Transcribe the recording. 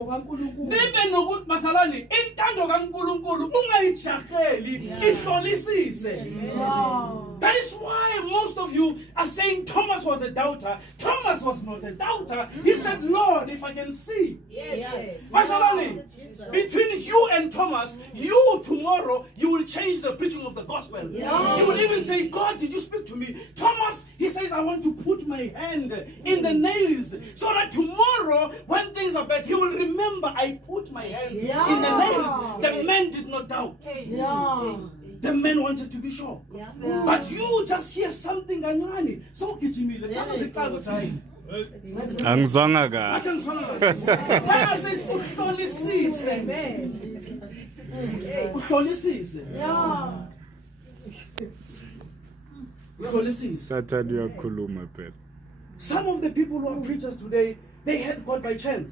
Nibe nokuthi basalani intando kaNkulunkulu ungayijaheli ihlolisise. That is why most of you are saying Thomas was a doubter. Thomas was not a doubter. He said, Lord, if I can see. Yes. Basalani, between you and Thomas, you tomorrow, you will change the preaching of the gospel. You will even say, God, did you speak to me? Thomas, he says, I want to put my hand in the nails so that tomorrow, when things are bad, he will remember I put my hands in the nails. The man did not doubt. The man wanted to be sure. But you just hear something kancane. So gijimile. Angizwanga kahle. Bible says uhlolisise. Uhlolisise. Uhlolisise. Sathana uyakhuluma phela. Some of the people who are preachers today, they had God by chance.